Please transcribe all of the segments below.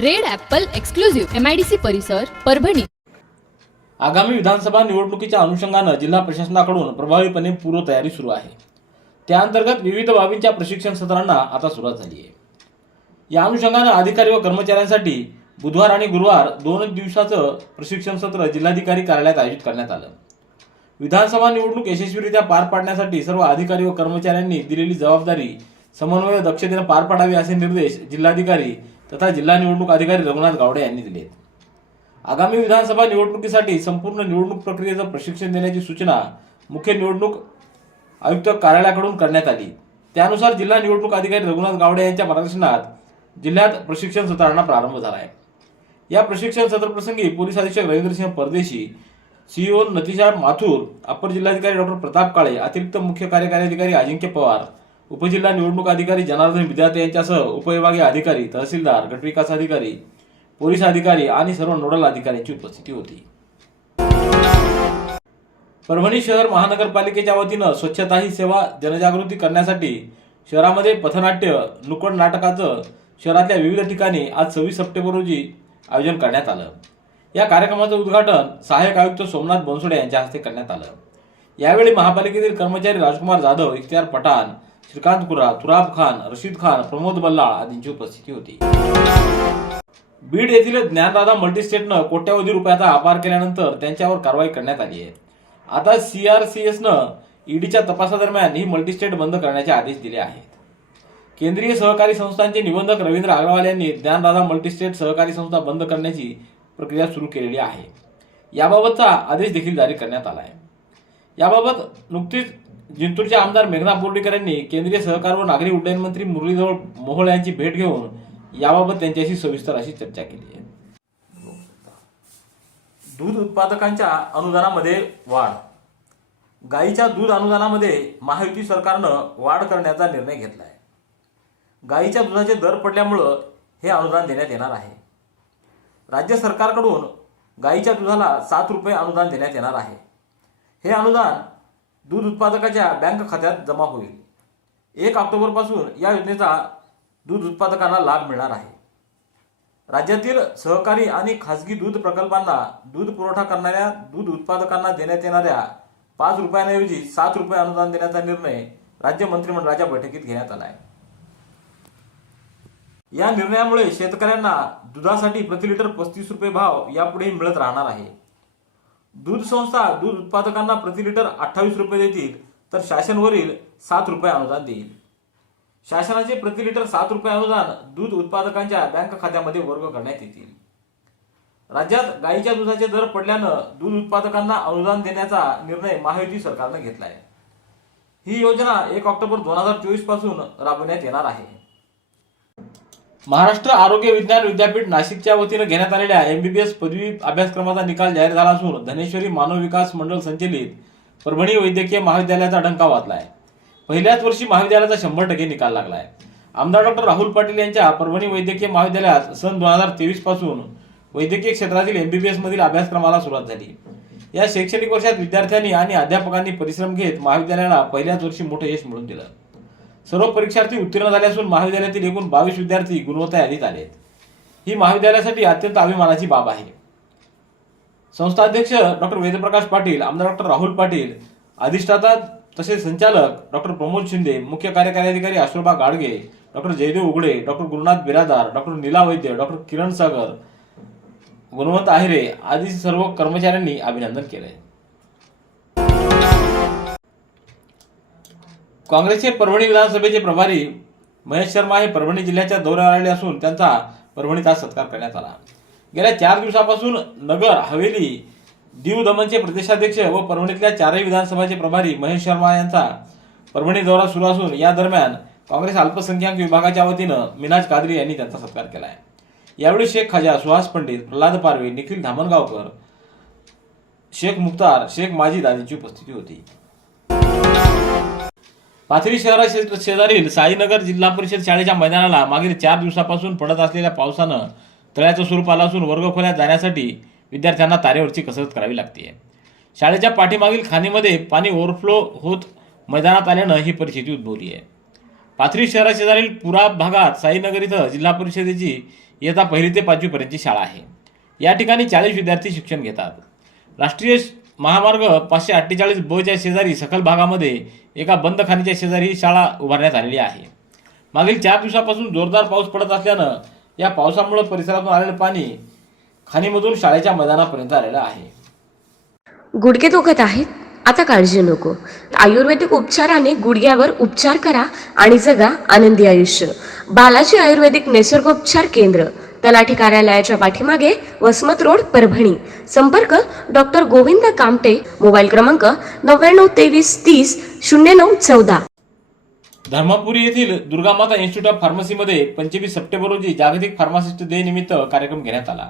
Red Apple exclusive MIDC परिसर परभणी. आगामी विधानसभा निवडणुकीच्या अनुषंगानं जिल्हा प्रशासनाकडून प्रभावीपणे पूर्वतयारी सुरू आहे. त्याअंतर्गत विविध बाबींच्या प्रशिक्षण सत्रांना आता सुरुवात झाली आहे. या अनुषंगानं अधिकारी व कर्मचाऱ्यांसाठी बुधवार आणि गुरुवार दोन दिवसाचं प्रशिक्षण सत्र जिल्हाधिकारी कार्यालयात आयोजित करण्यात आलं. विधानसभा निवडणूक यशस्वीरित्या पार पाडण्यासाठी सर्व अधिकारी व कर्मचाऱ्यांनी दिलेली जबाबदारी समन्वय दक्षतेनं पार पाडावी असे निर्देश जिल्हाधिकारी तथा जिल्हा निवडणूक अधिकारी रघुनाथ गावडे यांनी दिले आहेत. आगामी विधानसभा निवडणुकीसाठी संपूर्ण निवडणूक प्रक्रियेचं प्रशिक्षण देण्याची सूचना मुख्य निवडणूक आयुक्त कार्यालयाकडून करण्यात आली. त्यानुसार जिल्हा निवडणूक अधिकारी रघुनाथ गावडे यांच्या मार्गदर्शनात जिल्ह्यात प्रशिक्षण सत्रांना प्रारंभ झाला आहे. या प्रशिक्षण सत्रप्रसंगी पोलीस अधीक्षक रवींद्रसिंह परदेशी सीईओ नतीशा माथूर अपर जिल्हाधिकारी डॉक्टर प्रताप काळे अतिरिक्त मुख्य कार्यकारी अधिकारी अजिंक्य पवार उपजिल्हा निवडणूक अधिकारी जनार्दन विद्यार्थी यांच्यासह उपविभागीय अधिकारी तहसीलदार गटविकास अधिकारी पोलीस अधिकारी आणि सर्व नोडल अधिकाऱ्यांची उपस्थिती होती. परभणी शहर महानगरपालिकेच्या वतीनं स्वच्छता ही सेवा जनजागृती करण्यासाठी शहरामध्ये पथनाट्य नुकड नाटकाचं शहरातल्या विविध ठिकाणी आज सव्वीस सप्टेंबर रोजी आयोजन करण्यात आलं. या कार्यक्रमाचं उद्घाटन सहाय्यक आयुक्त सोमनाथ बनसोडे यांच्या हस्ते करण्यात आलं. यावेळी महापालिकेतील कर्मचारी राजकुमार जाधव इख्तियार पठाण श्रीकांत कुरा तुराब खान रशीद खान प्रमोद बल्लाळ आदींची उपस्थिती होती. बीड येथील ज्ञानदादा मल्टीस्टेटनं कोट्यावधी रुपयाचा अपार केल्यानंतर त्यांच्यावर कारवाई करण्यात आली आहे. आता सीआरसीएसनं ईडीच्या तपासादरम्यान ही मल्टीस्टेट बंद करण्याचे आदेश दिले आहेत. केंद्रीय सहकारी संस्थांचे निबंधक रवींद्र अग्रवाल यांनी ज्ञानदादा मल्टीस्टेट सहकारी संस्था बंद करण्याची प्रक्रिया सुरू केलेली आहे. याबाबतचा आदेश देखील जारी करण्यात आला आहे. याबाबत नुकतीच जिंतूरचे आमदार मेघना बोर्डीकर यांनी केंद्रीय सहकार व नागरी उड्डयन मंत्री मुरलीधर मोहोळ यांची भेट घेऊन याबाबत त्यांच्याशी सविस्तर अशी चर्चा केली आहे. दूध उत्पादकांच्या अनुदानामध्ये वाढ. गाईच्या दूध अनुदानामध्ये महायुती सरकारनं वाढ करण्याचा निर्णय घेतला आहे गाईच्या दुधाचे दर पडल्यामुळं हे अनुदान देण्यात येणार आहे. राज्य सरकारकडून गाईच्या दुधाला सात रुपये अनुदान देण्यात येणार आहे. हे अनुदान दूध उत्पादकाच्या बँक खात्यात जमा होईल. एक ऑक्टोबरपासून या योजनेचा दूध उत्पादकांना लाभ मिळणार आहे. राज्यातील सहकारी आणि खासगी दूध प्रकल्पांना दूध पुरवठा करणाऱ्या दूध उत्पादकांना देण्यात येणाऱ्या पाच रुपयांऐवजी सात रुपये अनुदान देण्याचा निर्णय राज्य मंत्रिमंडळाच्या बैठकीत घेण्यात आला आहे या निर्णयामुळे शेतकऱ्यांना दुधासाठी प्रति लिटर पस्तीस रुपये भाव यापुढेही मिळत राहणार आहे. दूध संस्था दूध उत्पादकांना प्रति लिटर अठ्ठावीस रुपये देतील तर शासनवरील सात रुपये अनुदान देईल. शासनाचे प्रति लिटर सात रुपये अनुदान दूध उत्पादकांच्या बँक खात्यामध्ये वर्ग करण्यात येतील. राज्यात गाईच्या दुधाचे दर पडल्यानं दूध उत्पादकांना अनुदान देण्याचा निर्णय महायुती सरकारनं घेतला आहे ही योजना एक ऑक्टोबर दोन हजार चोवीसपासून राबवण्यात येणार आहे. महाराष्ट्र आरोग्य विज्ञान विद्यापीठ नाशिकच्या वतीनं घेण्यात आलेल्या एमबीबीएस पदवी अभ्यासक्रमाचा निकाल जाहीर झाला असून धनेश्वरी मानव विकास मंडळ संचलित परभणी वैद्यकीय महाविद्यालयाचा डंका वाचलाय. पहिल्याच वर्षी महाविद्यालयाचा शंभर टक्के निकाल लागला आहे आमदार डॉक्टर राहुल पाटील यांच्या परभणी वैद्यकीय महाविद्यालयात सन दोन हजार तेवीसपासून वैद्यकीय क्षेत्रातील एमबीबीएस मधील अभ्यासक्रमाला सुरुवात झाली. या शैक्षणिक वर्षात विद्यार्थ्यांनी आणि अध्यापकांनी परिश्रम घेत महाविद्यालयाला पहिल्याच वर्षी मोठं यश मिळून दिलं. सर्व परीक्षार्थी उत्तीर्ण झाले असून महाविद्यालयातील एकूण बावीस विद्यार्थी गुणवत्ता यादीत आहेत. ही महाविद्यालयासाठी अत्यंत अभिमानाची बाब आहे. संस्था अध्यक्ष डॉक्टर वेदप्रकाश पाटील आमदार डॉक्टर राहुल पाटील अधिष्ठाता तसेच संचालक डॉक्टर प्रमोद शिंदे मुख्य कार्यकारी अधिकारी अशोभा Gadge doctor Jaydev Ughade doctor Gurunath Biradar doctor Neela Vaidya doctor Kiran Sagar Gunwant Ahire आदी सर्व कर्मचाऱ्यांनी अभिनंदन केलंय. काँग्रेसचे परभणी विधानसभेचे प्रभारी महेश शर्मा हे परभणी जिल्ह्याच्या दौऱ्यावर आले असून त्यांचा परभणीत आज सत्कार करण्यात आला. गेल्या चार दिवसापासून नगर हवेली दीव दमनचे प्रदेशाध्यक्ष व परभणीतल्या चारही विधानसभाचे प्रभारी महेश शर्मा यांचा परभणी दौरा सुरू असून या दरम्यान काँग्रेस अल्पसंख्याक विभागाच्या वतीनं मिनाज कादरी यांनी त्यांचा सत्कार केला आहे यावेळी शेख खाजा सुहास पंडित प्रल्हाद पारवे निखिल धामणगावकर शेख मुख्तार शेख माजीद आदींची उपस्थिती होती. पाथरी शहरा शे- शेजारील साईनगर जिल्हा परिषद शाळेच्या मैदानाला मागील चार दिवसापासून पडत असलेल्या पावसानं तळ्याचं स्वरूप आलं असून वर्गखोल्यात जाण्यासाठी विद्यार्थ्यांना तारेवरची कसरत करावी लागते. शाळेच्या पाठीमागील खाणीमध्ये पाणी ओव्हरफ्लो होत मैदानात आल्यानं ही परिस्थिती उद्भवली आहे. पाथरी शहराशेजारील पुरा भागात साईनगर इथं जिल्हा परिषदेची इयत्ता पहिली ते पाचवीपर्यंतची शाळा आहे. या ठिकाणी चाळीस विद्यार्थी शिक्षण घेतात. राष्ट्रीय महामार्ग पाचशे अठ्ठेचाळीस बच्या शेजारी सखल भागामध्ये एका बंद खाणीच्या शेजारी ही शाळा उभारण्यात आलेली आहे. मागील चार दिवसापासून जोरदार पाऊस पडत असल्यानं या पावसामुळे परिसरातून आलेलं पाणी खाणीमधून शाळेच्या मैदानापर्यंत आलेलं आहे. गुडघे दुखत आहेत? आता काळजी नको. आयुर्वेदिक उपचाराने गुडघ्यावर उपचार करा आणि जगा आनंदी आयुष्य. बालाजी आयुर्वेदिक निसर्गोपचार केंद्र. तलाठी कार्यालयाच्या पाठीमागे वसमत रोड परभणी. संपर्क डॉक्टर गोविंद कामटे मोबाईल क्रमांक नव्याण्णव तेवीस तीस शून्य नऊ चौदा. धर्मपुरी येथील दुर्गामाता इन्स्टिट्यूट ऑफ फार्मसीमध्ये पंचवीस सप्टेंबर रोजी जागतिक फार्मासिस्ट डे निमित्त कार्यक्रम घेण्यात आला.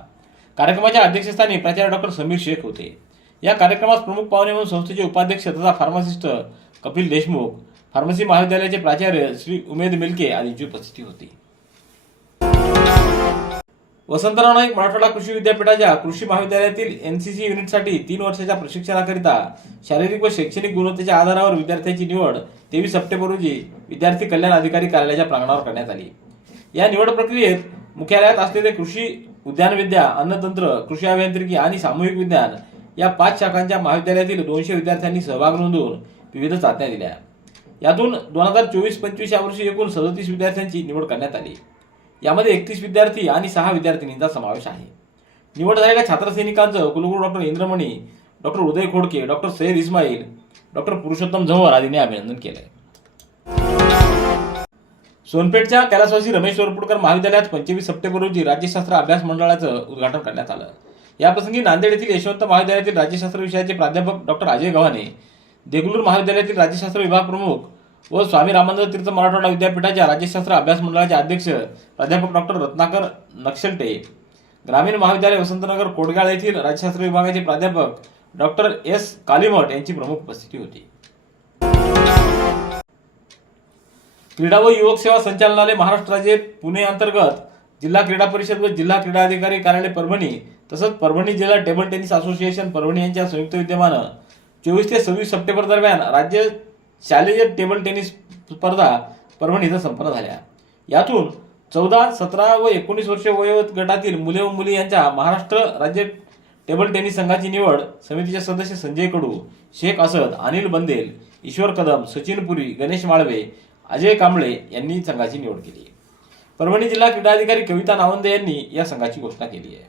कार्यक्रमाच्या अध्यक्षस्थानी प्राचार्य डॉक्टर समीर शेख होते. या कार्यक्रमास प्रमुख पाहुणे म्हणून संस्थेचे उपाध्यक्ष तथा फार्मासिस्ट कपिल देशमुख फार्मसी महाविद्यालयाचे प्राचार्य श्री उमेद मिल्के आदींची उपस्थिती होती. वसंतराव नाईक मराठवाडा कृषी विद्यापीठाच्या कृषी महाविद्यालयातील एनसीसी युनिटसाठी तीन वर्षाच्या प्रशिक्षणाकरिता शारीरिक व शैक्षणिक गुणवत्तेच्या आधारावर विद्यार्थ्यांची निवड तेवीस सप्टेंबर रोजी विद्यार्थी कल्याण अधिकारी कार्यालयाच्या प्रांगणावर करण्यात आली. या निवड प्रक्रियेत मुख्यालयात असलेले कृषी उद्यानविद्या अन्नतंत्र कृषी अभियांत्रिकी आणि सामूहिक विज्ञान या पाच शाखांच्या महाविद्यालयातील दोनशे विद्यार्थ्यांनी सहभाग नोंदवून विविध चाचण्या दिल्या. यातून दोन हजार चोवीस पंचवीस या वर्षी एकूण सदतीस विद्यार्थ्यांची निवड करण्यात आली. यामध्ये एकतीस विद्यार्थी आणि सहा विद्यार्थिनींचा समावेश आहे. निवड झालेल्या छात्रसैनिकांचं कुलगुरू doctor Indramani doctor Uday Khodke doctor Syed Ismail doctor Purushottam Zanwar आदींनी अभिनंदन केलंय. सोनपेठच्या कैलासवासी रमेश वरपुडकर महाविद्यालयात पंचवीस सप्टेंबर रोजी राज्यशास्त्र अभ्यास मंडळाचं उद्घाटन करण्यात आलं. याप्रसंगी नांदेड येथील यशवंत महाविद्यालयातील राज्यशास्त्र विषयाचे प्राध्यापक डॉक्टर अजय गव्हाणे देगलूर महाविद्यालयातील राज्यशास्त्र विभाग प्रमुख व स्वामी रामानंद तीर्थ मराठवाडा विद्यापीठाच्या राज्यशास्त्र अभ्यास मंडळाचे अध्यक्ष प्राध्यापक डॉक्टर रत्नाकर नक्षलटे ग्रामीण महाविद्यालय वसंतनगर कोडगाळ येथील राज्यशास्त्र विभागाचे प्राध्यापक डॉक्टर एस कालिमठ यांची प्रमुख उपस्थिती होती. क्रीडा व युवक सेवा संचालनालय महाराष्ट्र राज्य पुणे अंतर्गत जिल्हा क्रीडा परिषद व जिल्हा क्रीडा अधिकारी कार्यालय परभणी तसंच परभणी जिल्हा टेबल टेनिस असोसिएशन परभणी यांच्या संयुक्त विद्यमानं चोवीस ते सव्वीस सप्टेंबर दरम्यान राज्य शालेय टेबल टेनिस स्पर्धा परभणी इथं संपन्न झाल्या. यातून चौदा सतरा व एकोणीस वर्ष वयोगट गटातील मुले व मुली यांच्या महाराष्ट्र राज्य टेबल टेनिस संघाची निवड समितीचे सदस्य संजय कडू शेख असद अनिल बंदेल ईश्वर कदम सचिन पुरी गणेश माळवे अजय कांबळे यांनी संघाची निवड केली. परभणी जिल्हा क्रीडा अधिकारी कविता नावंदे यांनी या संघाची घोषणा केली आहे.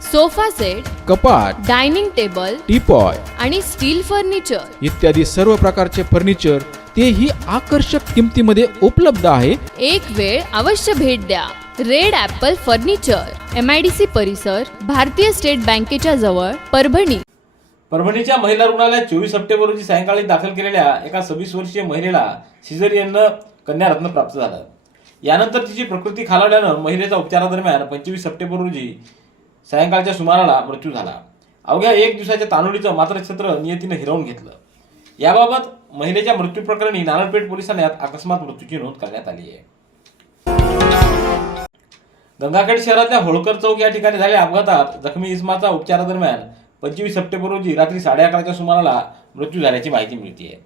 sofa set कपाट डायनिंग टेबल टीपॉय आणि स्टील फर्निचर. इत्यादी सर्व प्रकारचे फर्निचर तेही आकर्षक किमतीमध्ये उपलब्ध आहे. एक वेळ अवश्य भेट द्या. Red Apple furniture M I D C परिसर भारतीय स्टेट बँकेच्या जवळ परभणी. परभणीच्या महिला रुग्णालयात चोवीस सप्टेंबर रोजी सायंकाळी दाखल केलेल्या एका सव्वीस वर्षीय महिलेला सिझरियननं कन्यारत्न प्राप्त झालं. यानंतर तिची प्रकृती खालावल्यानं महिलेचा उपचारादरम्यान पंचवीस सप्टेंबर रोजी सायंकाळच्या सुमाराला मृत्यू झाला. अवघ्या एक दिवसाच्या तानुडीचं मात्र छत्र नियतीनं हिरावून घेतलं. याबाबत महिलेच्या मृत्यू प्रकरणी नारळपेठ पोलीस ठाण्यात अकस्मात मृत्यूची नोंद करण्यात आली आहे. गंगाखेड शहरातल्या होळकर चौक या ठिकाणी झालेल्या अपघातात जखमी इस्माचा उपचारादरम्यान पंचवीस सप्टेंबर रोजी रात्री साडे अकराच्या सुमाराला मृत्यू झाल्याची माहिती मिळते.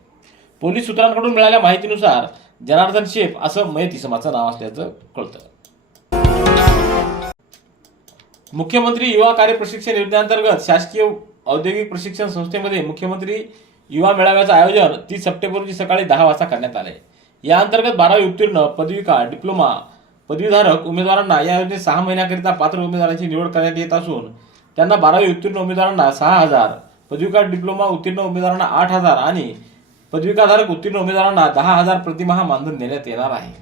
पोलीस सूत्रांकडून मिळालेल्या माहितीनुसार जनार्दन शेफ असं मयत इसमाचं नाव असल्याचं कळतं. मुख्यमंत्री युवा कार्य प्रशिक्षण योजनेअंतर्गत शासकीय औद्योगिक प्रशिक्षण संस्थेमध्ये मुख्यमंत्री युवा मेळाव्याचं आयोजन तीस सप्टेंबर रोजी सकाळी दहा वाजता करण्यात आले या अंतर्गत बारावी उत्तीर्ण पदविका डिप्लोमा पदवीधारक उमेदवारांना या योजनेत सहा महिन्याकरिता पात्र उमेदवारांची निवड करण्यात येत असून त्यांना बारावी उत्तीर्ण उमेदवारांना सहा हजार पदविका डिप्लोमा उत्तीर्ण उमेदवारांना आठ हजार आणि पदविकाधारक उत्तीर्ण उमेदवारांना दहा हजार प्रतिमाहा मानधन देण्यात येणार आहे.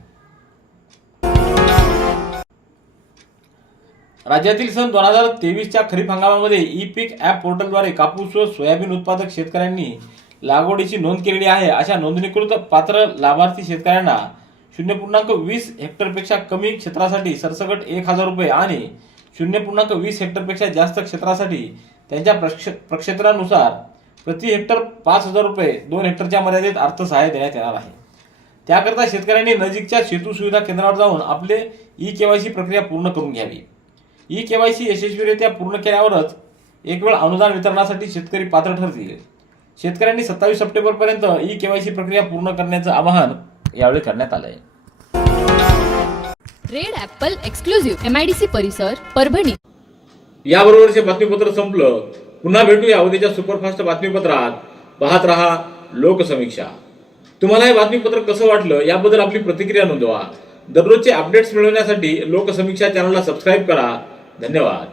राज्यातील सन दोन हजार तेवीसच्या खरीप हंगामामध्ये ई पीक ॲप पोर्टलद्वारे कापूस व सोयाबीन उत्पादक शेतकऱ्यांनी लागवडीची नोंद केलेली आहे. अशा नोंदणीकृत पात्र लाभार्थी शेतकऱ्यांना शून्य पूर्णांक वीस हेक्टरपेक्षा कमी क्षेत्रासाठी सरसकट एक हजार रुपये आणि शून्य पूर्णांक वीस हेक्टरपेक्षा जास्त क्षेत्रासाठी त्यांच्या प्रक्ष प्रक्षेत्रानुसार प्रति हेक्टर पाच हजार रुपये दोन हेक्टरच्या मर्यादेत अर्थसहाय्य देण्यात येणार आहे. त्याकरता शेतकऱ्यांनी नजीकच्या सेतू सुविधा केंद्रावर जाऊन आपले ई केवायसी प्रक्रिया पूर्ण करून घ्यावी. ई केवायसी यशस्वीरित्या पूर्ण केल्यावरच एक वेळ अनुदान वितरणासाठी शेतकरी पात्र ठरतील. शेतकऱ्यांनी सत्तावीस सप्टेंबरपर्यंत ई केवायसी प्रक्रिया पूर्ण करण्याचं आवाहन यावेळी करण्यात आलं आहे Red Apple exclusive M I D C परिसर परभणी. याबरोबरचे बातमीपत्र संपलं. पुन्हा भेटूया उद्याच्या सुपरफास्ट बातमीपत्रात. पाहत रहा लोकसमीक्षा. तुम्हाला हे बातमीपत्र कसं वाटलं याबद्दल आपली प्रतिक्रिया नोंदवा. दररोजचे अपडेट्स मिळवण्यासाठी लोकसमीक्षा चॅनलला सबस्क्राईब करा. Then.